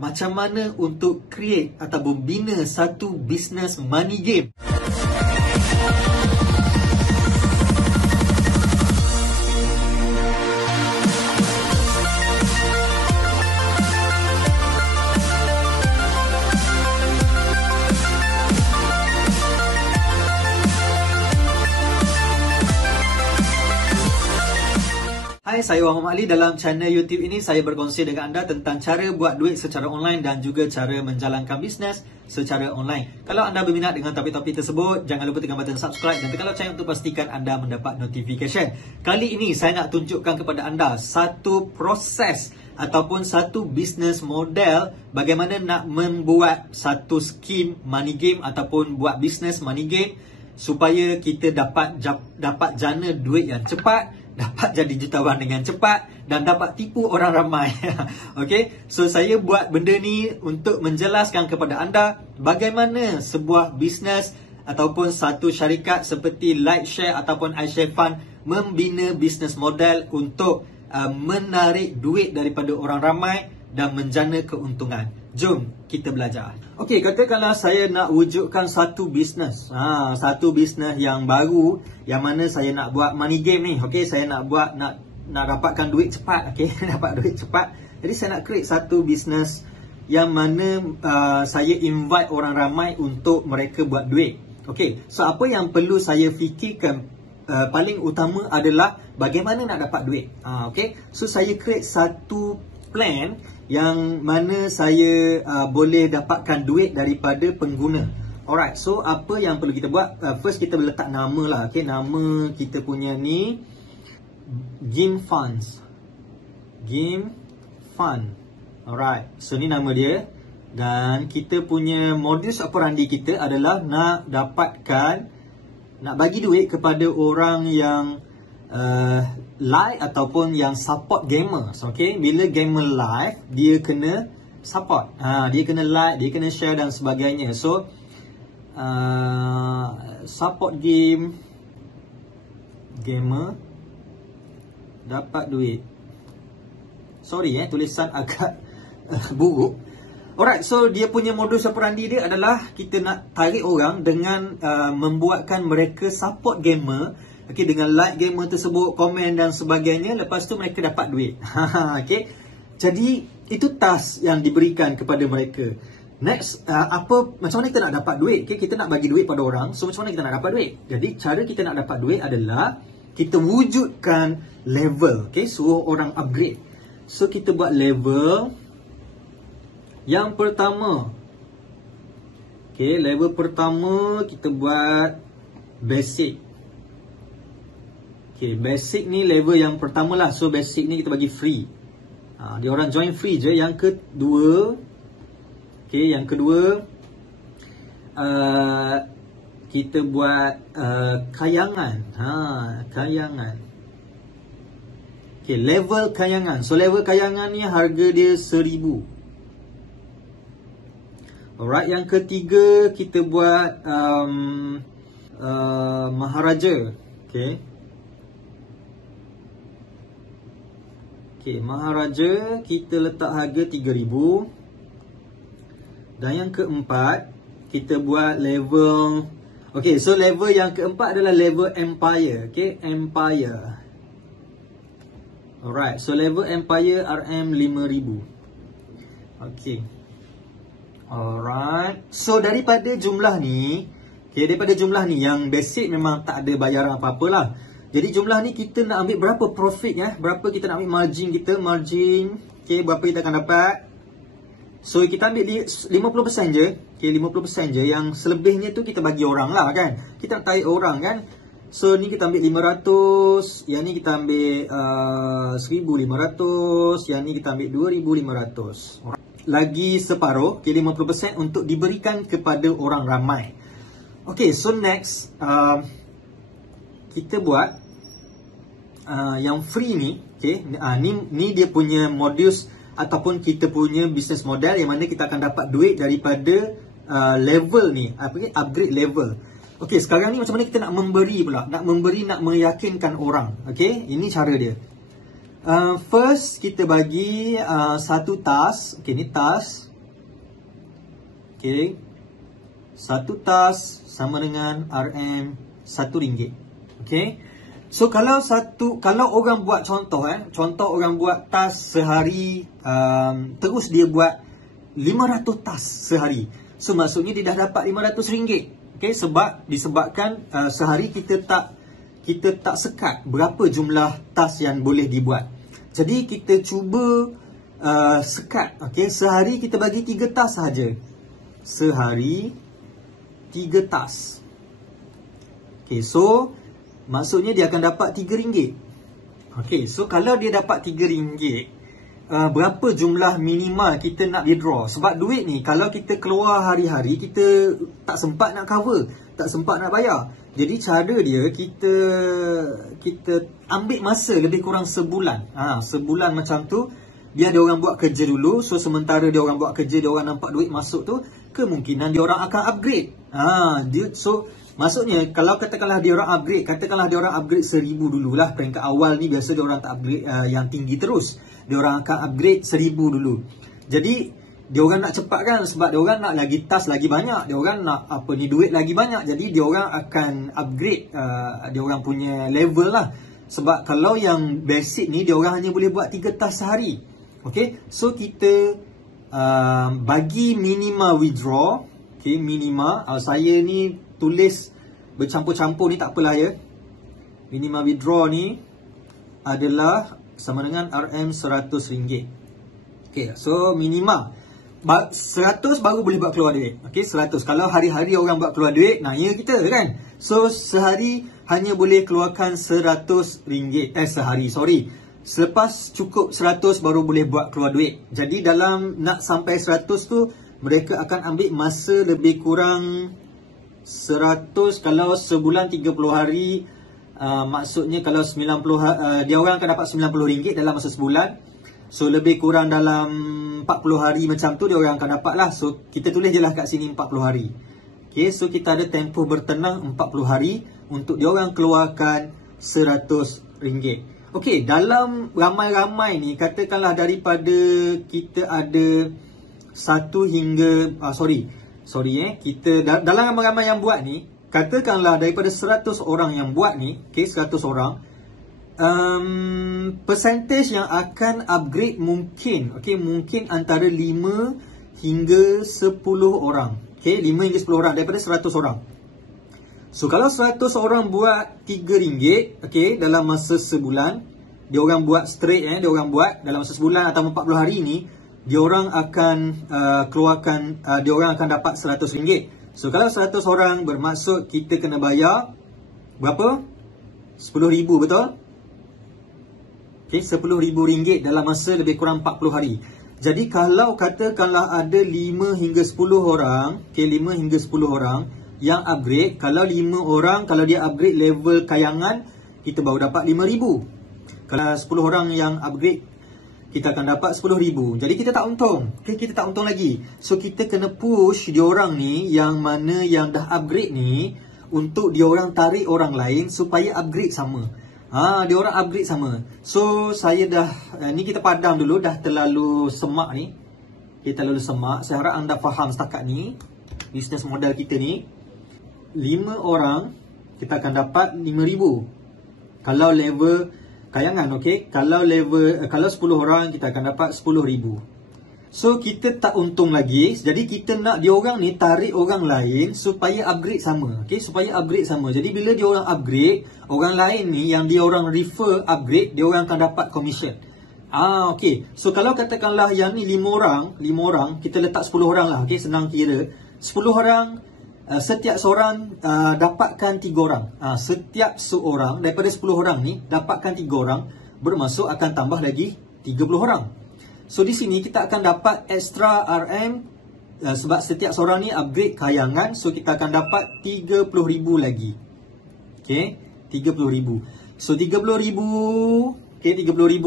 Macam mana untuk create ataupun bina satu business money game? Hai, saya Wan Muhammad Ali. Dalam channel YouTube ini saya berkongsi dengan anda tentang cara buat duit secara online dan juga cara menjalankan bisnes secara online. Kalau anda berminat dengan topik-topik tersebut, jangan lupa tekan button subscribe dan tekan lonceng untuk pastikan anda mendapat notification. Kali ini saya nak tunjukkan kepada anda satu proses ataupun satu business model bagaimana nak membuat satu scheme money game ataupun buat business money game supaya kita dapat jana duit yang cepat, dapat jadi jutawan dengan cepat dan dapat tipu orang ramai. Okay, so saya buat benda ni untuk menjelaskan kepada anda bagaimana sebuah bisnes ataupun satu syarikat seperti Like Share ataupun iShare Fund membina bisnes model untuk menarik duit daripada orang ramai dan menjana keuntungan. Jom kita belajar. Okey, katakanlah saya nak wujudkan satu bisnes. Satu bisnes yang baru yang mana saya nak buat money game ni. Okey, saya nak buat nak dapatkan duit cepat. Okey, dapat duit cepat. Jadi saya nak create satu bisnes yang mana saya invite orang ramai untuk mereka buat duit. Okey, so apa yang perlu saya fikirkan paling utama adalah bagaimana nak dapat duit. Okey, so saya create satu plan yang mana saya boleh dapatkan duit daripada pengguna. Alright, so apa yang perlu kita buat? First kita letak nama lah. Okay, nama kita punya ni Game Funds. Game Fund. Alright, so ni nama dia. Dan kita punya modus operandi kita adalah nak bagi duit kepada orang yang like ataupun yang support gamers. Okay, bila gamer live, dia kena support, dia kena like, dia kena share dan sebagainya. So support gamer dapat duit. Sorry tulisan agak buruk. Alright, so dia punya modus operandi dia adalah kita nak tarik orang dengan membuatkan mereka support gamer. Okay, dengan like gamer tersebut, komen dan sebagainya. Lepas tu mereka dapat duit. Okay, jadi itu task yang diberikan kepada mereka. Next, macam mana kita nak dapat duit? Okay, kita nak bagi duit pada orang. So macam mana kita nak dapat duit? Jadi cara kita nak dapat duit adalah kita wujudkan level. Okay, suruh orang upgrade. So kita buat level yang pertama. Okay, level pertama kita buat basic. Okay, basic ni level yang pertama lah. So basic ni kita bagi free. Dia orang join free je. Yang kedua, okay, yang kedua kita buat kayangan. Kayangan. Okay, level kayangan. So level kayangan ni harga dia 1000. Alright, yang ketiga kita buat Maharaja. Okay. Okay, Maharaja kita letak harga 3000. Dan yang keempat kita buat level. Okay, so level yang keempat adalah level Empire. Okay, Empire. Alright, so level Empire RM 5000. Okay. Alright, so daripada jumlah ni, okay, daripada jumlah ni yang basic memang tak ada bayaran apa-apa lah. Jadi jumlah ni kita nak ambil berapa profit berapa kita nak ambil margin kita, okay, berapa kita akan dapat. So kita ambil 50% je, okay, 50% je. Yang selebihnya tu kita bagi orang lah kan. Kita nak tarik orang kan. So ni kita ambil 500, yang ni kita ambil 1500, yang ni kita ambil 2500. Lagi separuh, okay, 50% untuk diberikan kepada orang ramai. Okay, so next kita buat yang free ni. Okay, ni dia punya modus ataupun kita punya business model yang mana kita akan dapat duit daripada level ni, upgrade level. Okay, sekarang ni macam mana kita nak memberi pula? Nak meyakinkan orang. Okay, ini cara dia. First kita bagi satu task. Okay, ni task. Okay. Satu tas sama dengan RM1. Okay. So kalau orang buat contoh orang buat tas sehari, terus dia buat 500 tas sehari. So maksudnya dia dah dapat RM500. Okay, disebabkan sehari kita tak sekat berapa jumlah tas yang boleh dibuat. Jadi kita cuba sekat. Okay, sehari kita bagi 3 tas sahaja. Sehari 3 tas. Okay, so maksudnya dia akan dapat RM3. Okay, so kalau dia dapat RM3, berapa jumlah minimal kita nak withdraw? Sebab duit ni kalau kita keluar hari-hari, kita tak sempat nak cover, tak sempat nak bayar. Jadi cara dia, kita ambil masa lebih kurang sebulan. Sebulan macam tu, biar dia orang buat kerja dulu. So sementara dia orang buat kerja, dia orang nampak duit masuk tu, kemungkinan dia orang akan upgrade. So maksudnya kalau katakanlah dia orang upgrade, RM1,000 dululah. Peringkat awal ni biasa dia orang tak upgrade yang tinggi terus. Dia orang akan upgrade RM1,000 dulu. Jadi dia orang nak cepat kan, sebab dia orang nak lagi tas lagi banyak, dia orang nak duit lagi banyak. Jadi dia orang akan upgrade dia orang punya level lah. Sebab kalau yang basic ni dia orang hanya boleh buat 3 tas sehari. Okay, so kita bagi minima withdraw. Okay, minima, saya ni tulis bercampur-campur ni, tak apalah ya. Minima withdraw ni adalah sama dengan RM100. Okay, so minima 100 baru boleh buat keluar duit. Okay, 100. Kalau hari-hari orang buat keluar duit, naya kita kan. So sehari hanya boleh keluarkan RM100. Sehari, sorry. Selepas cukup 100 baru boleh buat keluar duit. Jadi dalam nak sampai 100 tu, mereka akan ambil masa lebih kurang 100. Kalau sebulan 30 hari, maksudnya kalau 90 dia orang akan dapat RM90 dalam masa sebulan. So lebih kurang dalam 40 hari macam tu dia orang akan dapat lah. So kita tulis je lah kat sini 40 hari. Okay, so kita ada tempoh bertenang 40 hari untuk dia orang keluarkan RM100. Okay, dalam ramai-ramai ni, katakanlah daripada kita ada 1 hingga kita dalam ramai-ramai yang buat ni, katakanlah daripada 100 orang yang buat ni, okay, 100 orang, percentage yang akan upgrade mungkin antara 5 hingga 10 orang. Okay, 5 hingga 10 orang daripada 100 orang. So kalau 100 orang buat RM3, okay, dalam masa sebulan, dia orang buat straight, dia orang buat dalam masa sebulan atau 40 hari ni, dia orang akan dia orang akan dapat RM100. So kalau 100 orang, bermaksud kita kena bayar berapa? RM10,000, betul? Okay, RM10,000 dalam masa lebih kurang 40 hari. Jadi kalau katakanlah ada 5 hingga 10 orang, okay, 5 hingga 10 orang yang upgrade, kalau 5 orang, kalau dia upgrade level kayangan, kita baru dapat RM5,000. Kalau 10 orang yang upgrade, kita akan dapat RM10,000. Jadi kita tak untung. Okay, kita tak untung lagi. So kita kena push diorang ni, yang mana yang dah upgrade ni, untuk diorang tarik orang lain supaya upgrade sama. Diorang upgrade sama. So saya dah, ni kita padam dulu, dah terlalu semak ni. Kita terlalu semak. Saya harap anda faham setakat ni bisnes modal kita ni. 5 orang kita akan dapat RM5,000 kalau level kayangan. Okay, kalau 10 orang kita akan dapat RM10,000. So kita tak untung lagi. Jadi kita nak diorang ni tarik orang lain supaya upgrade sama. Okay, supaya upgrade sama. Jadi bila diorang upgrade, orang lain ni yang diorang refer upgrade, diorang akan dapat commission. Okay, so kalau katakanlah yang ni 5 orang, kita letak 10 orang lah. Okay, senang kira 10 orang, setiap seorang dapatkan 3 orang. Setiap seorang daripada 10 orang ni dapatkan 3 orang, bermaksud akan tambah lagi 30 orang. So di sini kita akan dapat extra RM, sebab setiap seorang ni upgrade kayangan. So kita akan dapat RM30,000 lagi. Okay, RM30,000. So RM30,000. Okay, RM30,000.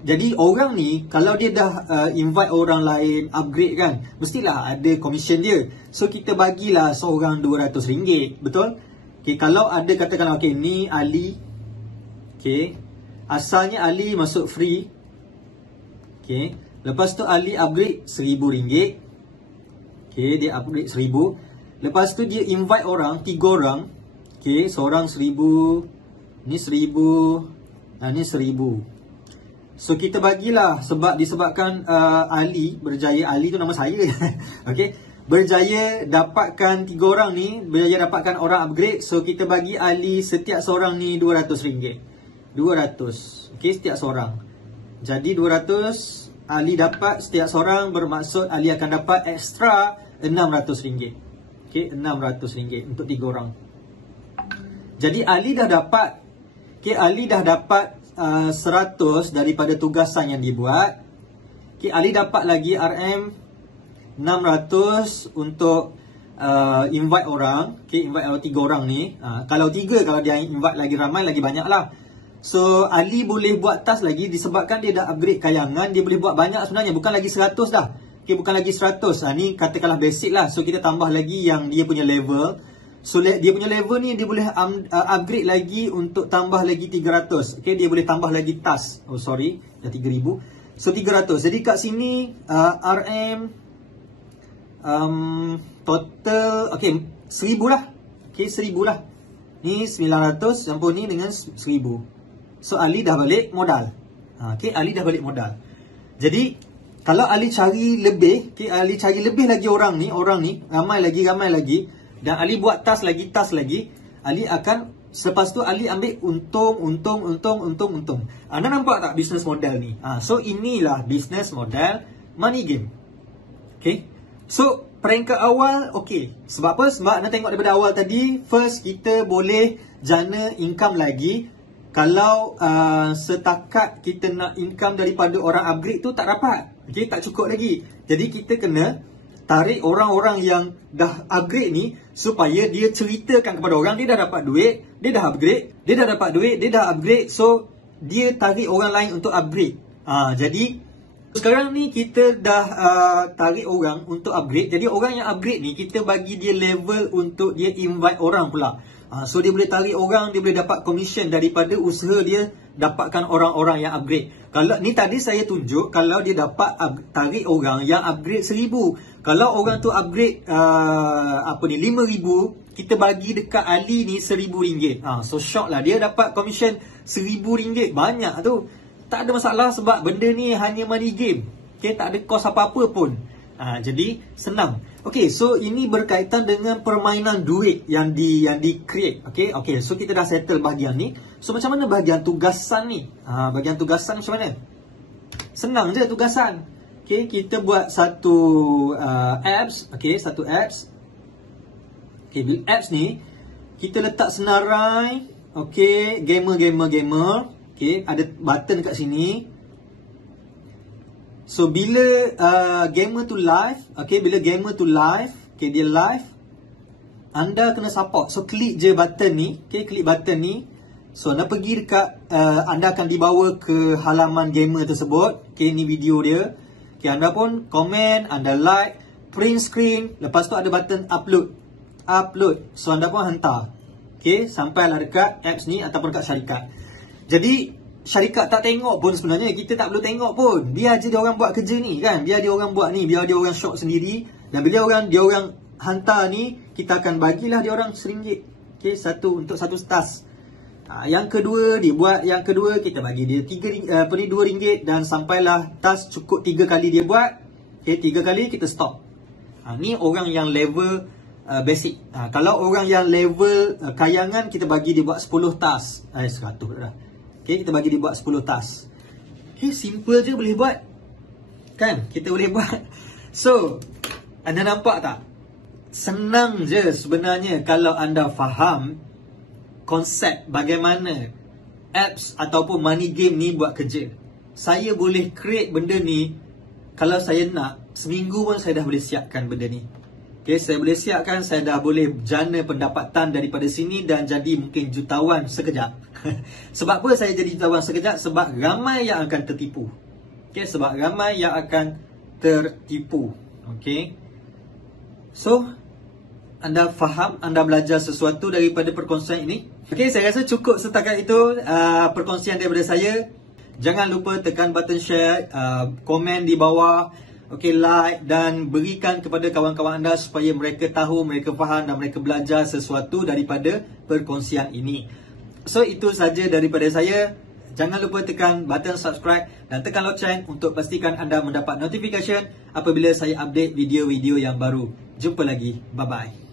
Jadi orang ni, kalau dia dah invite orang lain upgrade kan, mestilah ada commission dia. So kita bagilah seorang RM200. Betul? Okay, kalau ada katakanlah, okay, ni Ali. Okay, asalnya Ali masuk free. Okay, lepas tu Ali upgrade RM1,000. Okay, Okay, dia upgrade 1000. Lepas tu dia invite orang, 3 orang. Okay, seorang 1000. Ni 1000. Ni 1000. So kita bagilah disebabkan Ali berjaya, Ali tu nama saya. Okay, berjaya dapatkan 3 orang ni, berjaya dapatkan orang upgrade. So kita bagi Ali setiap seorang ni RM200. 200. Okay, setiap seorang. Jadi 200 Ali dapat setiap seorang, bermaksud Ali akan dapat extra RM600. Okay, RM600 untuk 3 orang. Jadi Ali dah dapat, okay, Ali dah dapat 100 daripada tugasan yang dibuat. Okay, Ali dapat lagi RM600 untuk invite orang. Okay, invite 3 orang ni. Kalau 3, kalau dia invite lagi ramai, lagi banyak lah. So Ali boleh buat task lagi, disebabkan dia dah upgrade kayangan, dia boleh buat banyak sebenarnya, bukan lagi 100 dah. Okay, bukan lagi 100. Ni katakanlah basic lah. So kita tambah lagi yang dia punya level. So dia punya level ni dia boleh upgrade lagi untuk tambah lagi 300. Okay, dia boleh tambah lagi task. Oh sorry, dah 3000. So 300. Jadi kat sini total, okay, 1000 lah. Okay, 1000 lah. Ni 900 campur ni dengan 1000. So Ali dah balik modal. Okay, Ali dah balik modal. Jadi kalau Ali cari lebih, okay, Ali cari lebih lagi orang ni, ramai lagi. Dan Ali buat task lagi. Ali akan, selepas tu Ali ambil untung. Anda nampak tak business model ni? So inilah business model money game. Okay. So peringkat awal, okay. Sebab apa? Sebab anda tengok daripada awal tadi, first kita boleh jana income lagi. Kalau setakat kita nak income daripada orang upgrade tu tak dapat. Okay, tak cukup lagi. Jadi kita kena tarik orang-orang yang dah upgrade ni, supaya dia ceritakan kepada orang dia dah dapat duit, dia dah upgrade, dia dah dapat duit, dia dah upgrade. So dia tarik orang lain untuk upgrade. Jadi sekarang ni kita dah tarik orang untuk upgrade. Jadi orang yang upgrade ni kita bagi dia level untuk dia invite orang pula. So dia boleh tarik orang, dia boleh dapat commission daripada usaha dia dapatkan orang-orang yang upgrade. Kalau ni tadi saya tunjuk, kalau dia dapat tarik orang yang upgrade 1000. Kalau orang tu upgrade 5000, kita bagi dekat Ali ni RM1000. So shock lah, dia dapat commission RM1000. Banyak tu. Tak ada masalah sebab benda ni hanya money game. Okay, tak ada cost apa-apa pun. Jadi senang. Okay, so ini berkaitan dengan permainan duit yang di create. Okay, so kita dah settle bahagian ni. So macam mana bahagian tugasan ni? Bahagian tugasan macam mana? Senang je tugasan. Okay, kita buat satu apps. Okay, satu apps. Okay, bila apps ni kita letak senarai. Okay, gamer. Okay, ada button kat sini. So bila gamer tu live, okay, bila gamer tu live, okay, dia live, anda kena support. So klik je button ni, okay, klik button ni. So anda pergi dekat, anda akan dibawa ke halaman gamer tersebut. Okay, ni video dia. Okay, anda pun komen, anda like, print screen, lepas tu ada button upload. So anda pun hantar. Okay, sampailah dekat apps ni ataupun dekat syarikat. Jadi syarikat tak tengok pun sebenarnya, kita tak perlu tengok pun. Biar je dia orang buat kerja ni kan. Biar dia orang buat ni, biar dia orang shop sendiri. Dan bila dia orang hantar ni, kita akan bagilah dia orang RM1. Okay, untuk satu task. Yang kedua, dia buat yang kedua, kita bagi dia RM2 dan sampailah task cukup 3 kali dia buat. Okay, 3 kali kita stop. Ni orang yang level basic. Kalau orang yang level kayangan, kita bagi dia buat 10 task. 100 dah. Okay, kita bagi dia buat 10 task. Okay, simple je boleh buat. Kan? Kita boleh buat. So, anda nampak tak? Senang je sebenarnya kalau anda faham konsep bagaimana apps ataupun money game ni buat kerja. Saya boleh create benda ni, kalau saya nak, seminggu pun saya dah boleh siapkan benda ni. Okay, saya boleh siapkan, saya dah boleh jana pendapatan daripada sini dan jadi mungkin jutawan sekejap. Sebab apa saya jadi jutawan sekejap? Sebab ramai yang akan tertipu. Okay, sebab ramai yang akan tertipu. Okay. So, anda faham, anda belajar sesuatu daripada perkongsian ini. Okay, saya rasa cukup setakat itu perkongsian daripada saya. Jangan lupa tekan button share, komen di bawah. Okey, like dan berikan kepada kawan-kawan anda supaya mereka tahu, mereka faham dan mereka belajar sesuatu daripada perkongsian ini. So, itu saja daripada saya. Jangan lupa tekan button subscribe dan tekan loceng untuk pastikan anda mendapat notification apabila saya update video-video yang baru. Jumpa lagi. Bye-bye.